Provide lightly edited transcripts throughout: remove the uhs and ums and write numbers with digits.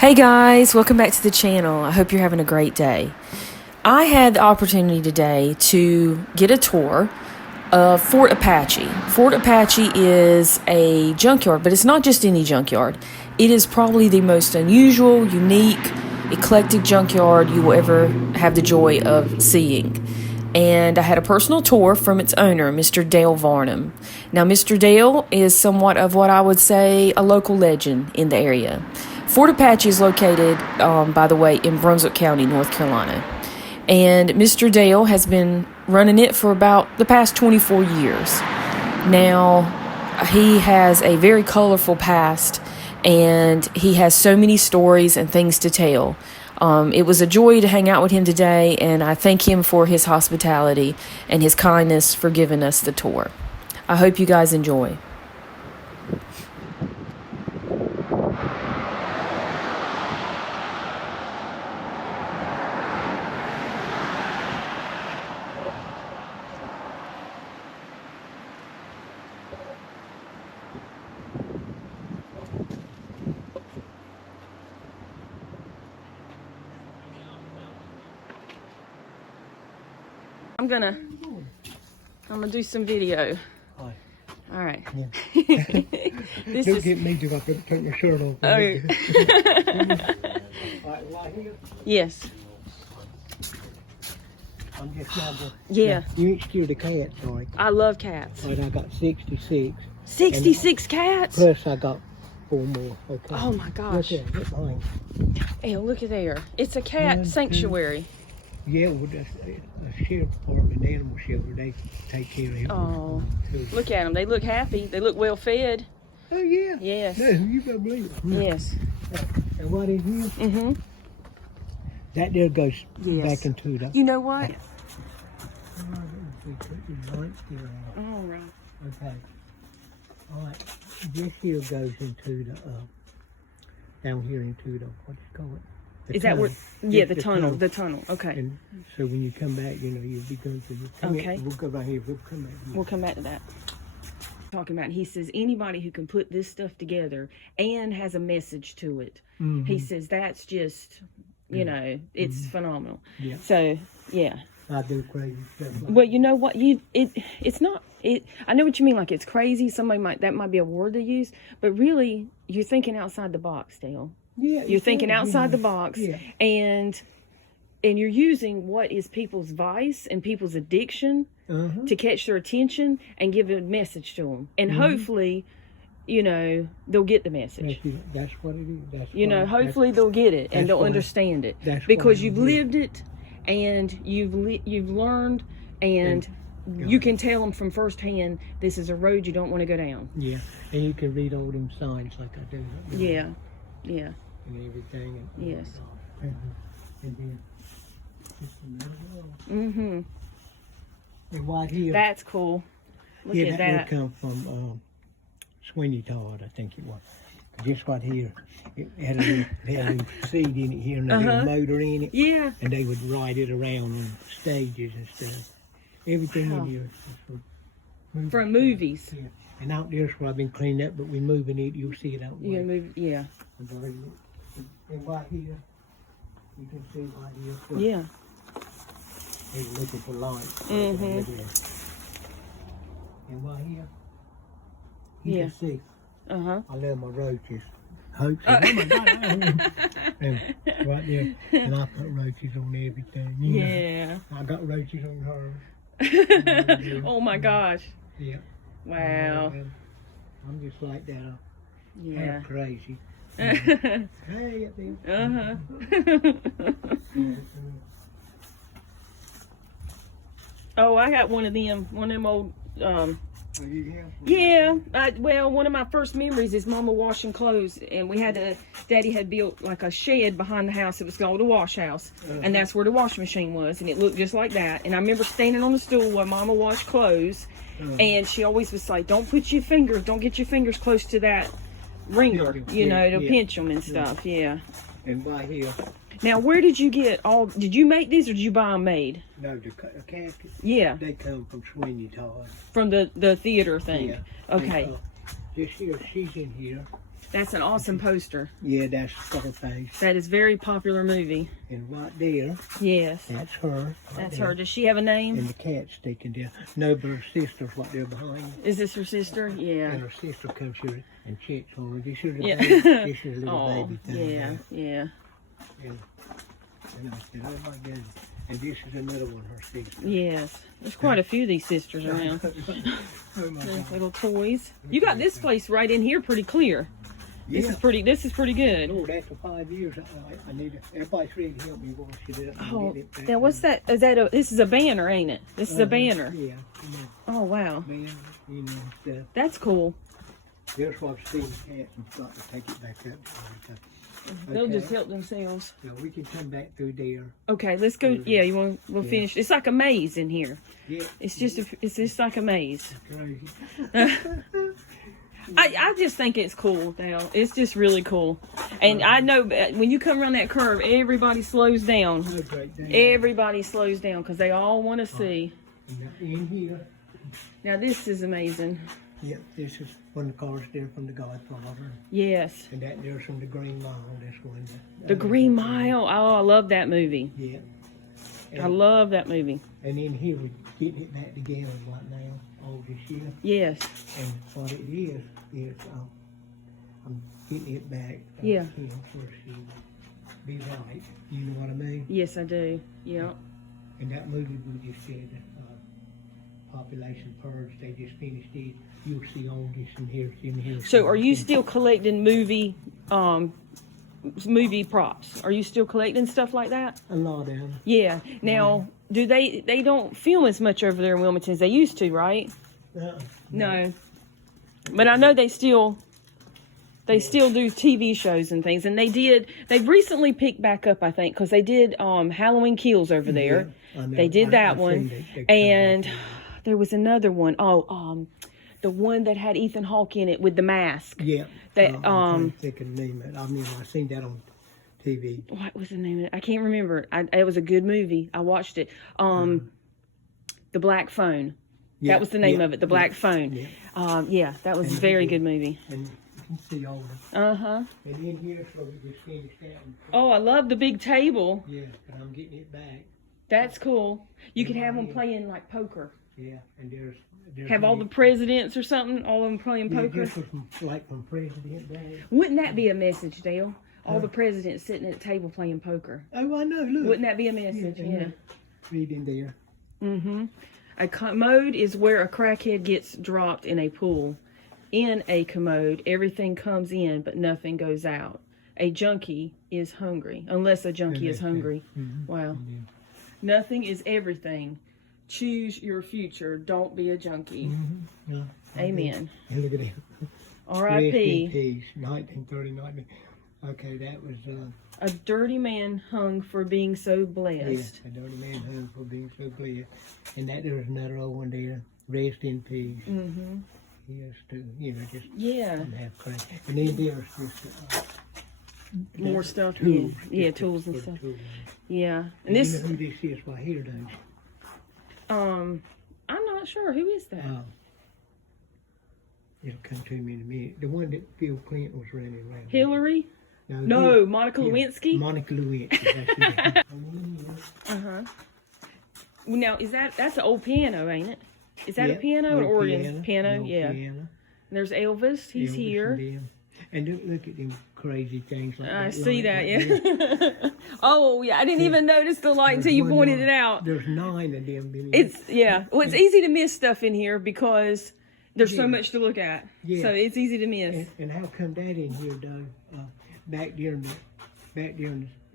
Hey guys, welcome back to the channel. I hope you're having a great day. I had the opportunity today to get a tour of Fort Apache. Fort Apache is a junkyard, but it's not just any junkyard. It is probably the most unusual, unique, eclectic junkyard you will ever have the joy of seeing. And I had a personal tour from its owner, Mr. Dale Varnam. Now, Mr. Dale is somewhat of what I would say a local legend in the area. Fort Apache is located, by the way, in Brunswick County, North Carolina. And Mr. Dale has been running it for about the past 24 years. Now, he has a very colorful past, and he has so many stories and things to tell. It was a joy to hang out with him today, and I thank him for his hospitality and his kindness for giving us the tour. I hope you guys enjoy. I'm gonna do some video. Hi. All right. Yeah. This Don't is get me to. I've got to take my shirt off. okay. Right here. Yes. I'm just number. Yeah. You ain't scared of cats, right? I love cats. Right, I got 66. 66 cats. Plus, I got 4 more. Okay. Oh my gosh. Look at it. Mine. Hey, look at there. It's a cat 1, 2. sanctuary. Yeah, well, that's a sheriff department, animal shelter. They take care of him. Oh, look at them. They look happy. They look well fed. Oh yeah. Yes. No, you better believe it. Yes. And what is here? Mm-hmm. That there goes Yes. back into the. You know what? All All right. Okay. All right. This here goes into the down here into the what do you call it? The Is that tunnel. where? Yeah, the tunnel. The tunnel. Okay. And so when you come back, you know you'll be going through. Okay. We'll go right here. We'll come back. Here. We'll come back to that. Talking about, he says anybody who can put this stuff together and has a message to it. Mm-hmm. He says that's just, you know, it's phenomenal. Yeah. So yeah. I do crazy stuff. Like Well, you know what? It's not. I know what you mean. Like it's crazy. That might be a word to use, but really, you're thinking outside the box, Dale. yeah, You're thinking outside yeah. the box, Yeah. and you're using what is people's vice and people's addiction Uh-huh. to catch their attention and give a message to them, and hopefully, you know, they'll get the message. That's what it is. That's You know, why- hopefully they'll get it and that's they'll why- understand it that's because why you've I'm here. lived it and you've learned and you can tell them from firsthand this is a road you don't want to go down. Yeah, and you can read all them signs like I do. Yeah, yeah, And everything. And, yes. And then just another one. Mm-hmm. And right here. That's cool. Look yeah, at that that. come from Sweeney Todd, I think it was. Just right here, it had a little seed in it here and a little motor in it. Yeah. And they would ride it around on stages and stuff. Everything Wow. in here is for From movies. Yeah. And out there's where I've been cleaning up, but we're moving it. You'll see it out You there. gonna move? Yeah. And right here, you can see right here. So Yeah. they were looking for light. Mhm. And right here, you Yeah. can see. Uh-huh. I love my roaches. Oh my God. And right there. And I put roaches on everything. You know. Yeah. I got roaches on hers. Oh my gosh. Yeah. Wow. And I'm just like that. Yeah. Half crazy. Hey, up there. Uh-huh. Oh, I got one of them old, yeah, one of my first memories is Mama washing clothes, and Daddy had built like a shed behind the house. It was called a wash house, and that's where the washing machine was, and it looked just like that. And I remember standing on the stool while Mama washed clothes, and she always was like, don't get your fingers close to that wringer, you know, to pinch them and stuff, yeah. And right here. Now, where did you get did you make these or did you buy them made? No, the caskets. Yeah. They come from Sweeney Todd. From the theater thing. Yeah. Okay. And, this here, she's in here. That's an awesome poster. Yeah, that's Scarface. That is very popular movie. And right there, Yes. that's her. That's her. Does she have a name? And the cat's sticking there. No, but her sister's right there behind. Is this her sister? Yeah. And her sister comes here and checks on her. This is a Yeah. baby. This is a little Oh, baby thing. yeah, yeah. And I said, oh my goodness. And this is another one, her sister. Yes. There's quite a few of these sisters around. Oh my There's God. little toys. You got this place right in here pretty clear. Yeah. This is pretty good. Lord, after 5 years, I need to, everybody's ready to help me wash it up. And Oh, get it back. now what's that? Is that this is a banner, ain't it? This is a banner. Yeah. Oh, wow. Man, you know, stuff. That's cool. There's what Steve cats and got to take it back up. They'll Okay. just help themselves. So we can come back through there. Okay, let's go. Yeah, we'll finish. It's like a maze in here. Yeah. It's just like a maze. Crazy. I just think it's cool now. It's just really cool. And I know when you come around that curve, everybody slows down. Oh, great day. Everybody slows down because they all want to see. And now in here. Now this is amazing. Yep, this is one of the cars there from the Godfather. Yes. And that there's from the Green Mile. That's one. The Green Mile. Oh, I love that movie. Yeah. I love that movie. And in here we're getting it back together right now, all this year. Yes. And what it is I'm getting it back. Yeah. You know, for she be right. You know what I mean? Yes, I do. Yeah. And that movie we just said, Population Purge, they just finished it. You'll see all this in here. So are you still collecting movie props? Are you still collecting stuff like that? A lot of them. Yeah. Now, do they don't film as much over there in Wilmington as they used to, right? No. But I know they still do TV shows and things, and they've recently picked back up, I think, because they did Halloween Kills over there. Yeah, they did that one, and there was another one. The one that had Ethan Hawke in it with the mask. Yeah. That I'm thinking of the name of it. I mean, I seen that on TV. What was the name of it? I can't remember. It was a good movie. I watched it. The Black Phone. Yeah, That was the name of it. The Black Phone. Yeah. That was a very good movie. And you can see all the. Uh-huh. And in here, so we just finished that one. Oh, I love the big table. Yeah, but I'm getting it back. That's cool. You could have them playing like poker. Yeah, and there's Have all the presidents or something, all of them playing poker. This was from President Day. Wouldn't that be a message, Dale? All the presidents sitting at the table playing poker. Oh, I know. Look. Wouldn't that be a message? Yeah. Read in there. Mm-hmm. A commode is where a crackhead gets dropped in a pool. In a commode, everything comes in, but nothing goes out. A junkie is hungry, unless a junkie is hungry. Mm-hmm. Wow. Yeah. Nothing is everything. Choose your future. Don't be a junkie. Mm-hmm. Yeah. Amen. And look at that. R.I.P. Rest in peace. 1939. Okay, that was. A dirty man hung for being so Yeah, blessed. a dirty man hung for being so blessed. And that there's another old one there. Rest in peace. Mm-hmm. Yes, too. You know, just Yeah. don't have crazy. And then there's just More stuff. tools. Yeah, Just tools and for stuff. tools. Yeah. And And this, you know who this is right here, don't you? I'm not sure. Who is that? It'll come to me in a minute. The one that Bill Clinton was running around. Hillary? No, No, Monica yeah, Lewinsky? Monica Lewinsky. That's it. Uh-huh. Now, that's an old piano, ain't it? Is that a Yep, piano or old organ? Piano, old yeah. piano. And there's Elvis. He's Elvis here. And them. And look at them crazy things like that. I see that, light right yeah. Oh, yeah. I didn't even notice the light until There's you one pointed more. it out. There's 9 of them. In It's easy to miss stuff in here because there's so Yeah. much to look at. Yeah. So it's easy to miss. And how come that in here, though? Back during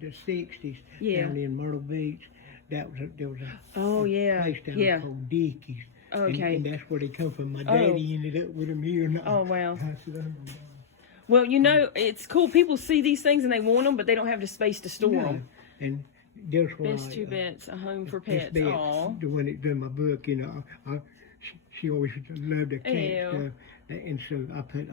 the 60s, Yeah. down in Myrtle Beach, there was a Oh, yeah. place down Yeah. there called Dickie's. Okay. And that's where they come from. My daddy ended up with them here. And Oh, wow. I said, oh, my God. Well, it's cool. People see these things and they want them, but they don't have the space to store them. And there's why Best two bets, a home for Miss pets. Beth, Aw. the one that done my book, you know, she always loved the cat Ew. stuff, and so I put,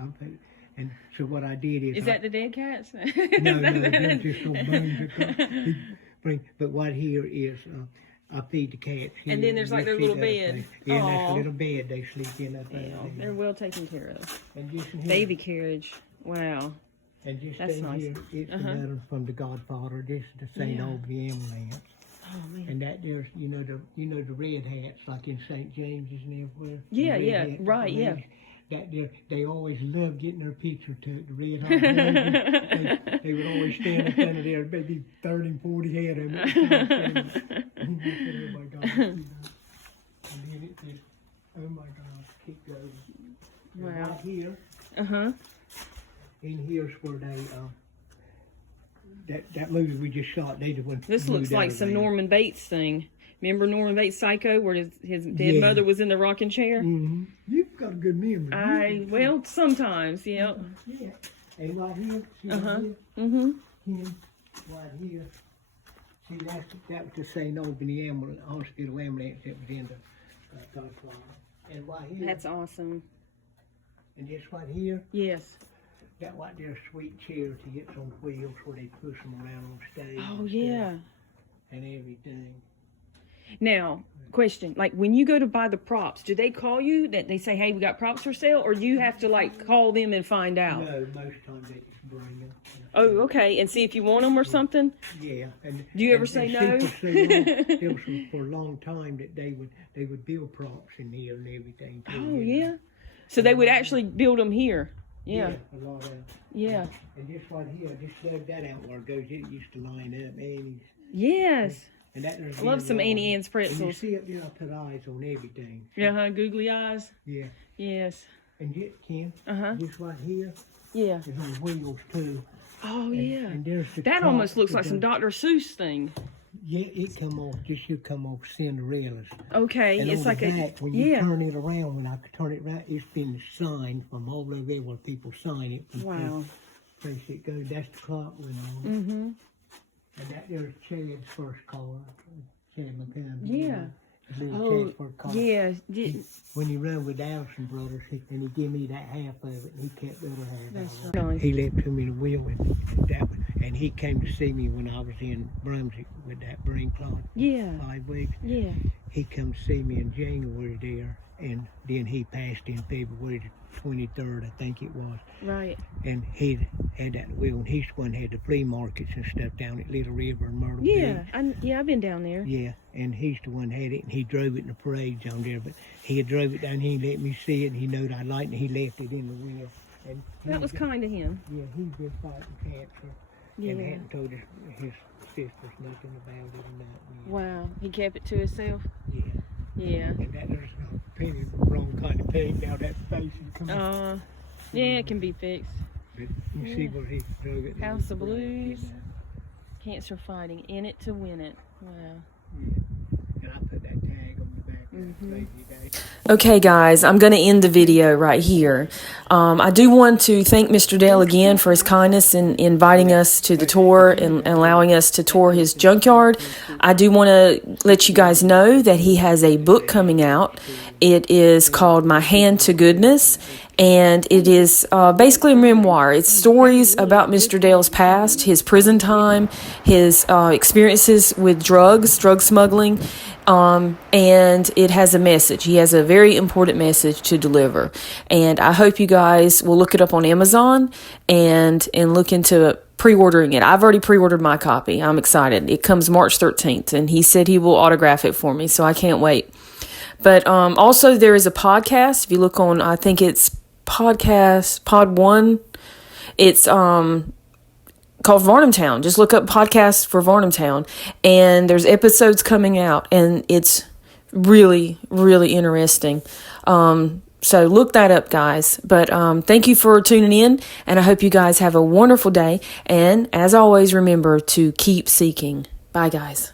and so what I did is. Is that the dead cats? No, they're just old bones. that bring. But what here is, I feed the cats. And then there's like their little bed. Yeah, and that's Aw. a little bed they sleep in up there. Yeah, they're well taken care of. And just in here, Baby carriage. Wow. And just That's stay nice. here, it's another from the Godfather. This is the St. Albany ambulance. Oh man. And that there's the red hats like in St. James's and everywhere. Yeah, The red yeah, hats, right, the yeah. ladies, that they always loved getting their picture took. The red hot ladies, they would always stand in front of there, maybe 30 and 40 head of them. Oh my God. And then it just, oh my God, keep going. Wow. And right here, in here's where they that movie we just shot. They the one. This looks like some Norman Bates thing. Remember Norman Bates' Psycho, where his dead mother was in the rocking chair? Mm-hmm. You've got a good memory. Well, sometimes, yeah. Yeah. And right here, see Uh-huh. right here? Mhm. Him, right here. See, that was the St. Albany ambulance, hospital ambulance that was in the Godfather. And right here. That's awesome. And this right here. Yes. That right there, Sweet Charity. It's on wheels where they push them around on stage. Oh, and yeah. stuff and everything. Now, question, like when you go to buy the props, do they call you that they say, hey, we got props for sale? Or do you have to like call them and find out? No, most times they just bring them. Oh, okay. And see if you want them or something? Yeah. And, Do you ever say no? There was for a long time that they would build props in here and everything. Too, Oh, yeah. So they would actually build them here. Yeah. A lot of. Yeah. And this right here, I just dug that out where it goes. It used to line up, Annie's. Yes. And that there's I love some Annie Ann's And you pretzels. see up there, I put eyes on everything. Googly eyes. Yeah. Yes. And yet, Ken, this right here Yeah. is on wheels too. Oh, yeah. And there's the That top almost looks with like the- some Dr. Seuss thing. Yeah, it come off. This should come off Cinderella's. Okay. And It's on like the a, back, when you yeah. turn it around, when I turn it right, it's been signed from all over there where people sign it. From Wow. place it goes. That's the clock went on. Mm-hmm. And that there's Chad's first car. Chad McCann. Yeah. Oh, Chad's first car. Yeah. When he run with the Allison brothers, and he gave me that half of it, and he kept the other half. That's nice. He left to me the wheel, and he came to see me when I was in Brunswick with that brain clot. Yeah. 5 weeks. Yeah. He come to see me in January there, and then he passed in February the 23rd, I think it was. Right. And he had that wheel, and he's the one that had the flea markets and stuff down at Little River and Myrtle Yeah. Beach. I've been down there. Yeah, and he's the one that had it, and he drove it in the parades on there, but he had drove it down here and let me see it, and he knowed I liked it, and he left it in the wheel. And That was kind of him. Yeah, he's been fighting cancer, Yeah. and hadn't told his sisters nothing about it or nothing. Wow. He kept it to himself. Yeah. Yeah. And that there's no pain, wrong kind of pain down that face and come on. Yeah, it can be fixed. But you see where he drove it. House of Blues. Cancer fighting. In it to win it. Wow. Yeah. And I put that tag on the back of the baby day. Okay, guys, I'm going to end the video right here. I do want to thank Mr. Dale again for his kindness in inviting us to the tour and allowing us to tour his junkyard. I do want to let you guys know that he has a book coming out. It is called My Hand to Goodness, and it is basically a memoir. It's stories about Mr. Dale's past, his prison time, his experiences with drug smuggling, and it has a message. He has a very important message to deliver. And I hope you guys will look it up on Amazon and look into pre-ordering it. I've already pre-ordered my copy. I'm excited. It comes March 13th, and he said he will autograph it for me, so I can't wait. But also there is a podcast. If you look on, I think it's Pod 1. It's called Varnamtown. Just look up podcasts for Varnamtown, and there's episodes coming out, and it's really, really interesting. So look that up, guys. But thank you for tuning in, and I hope you guys have a wonderful day. And as always, remember to keep seeking. Bye, guys.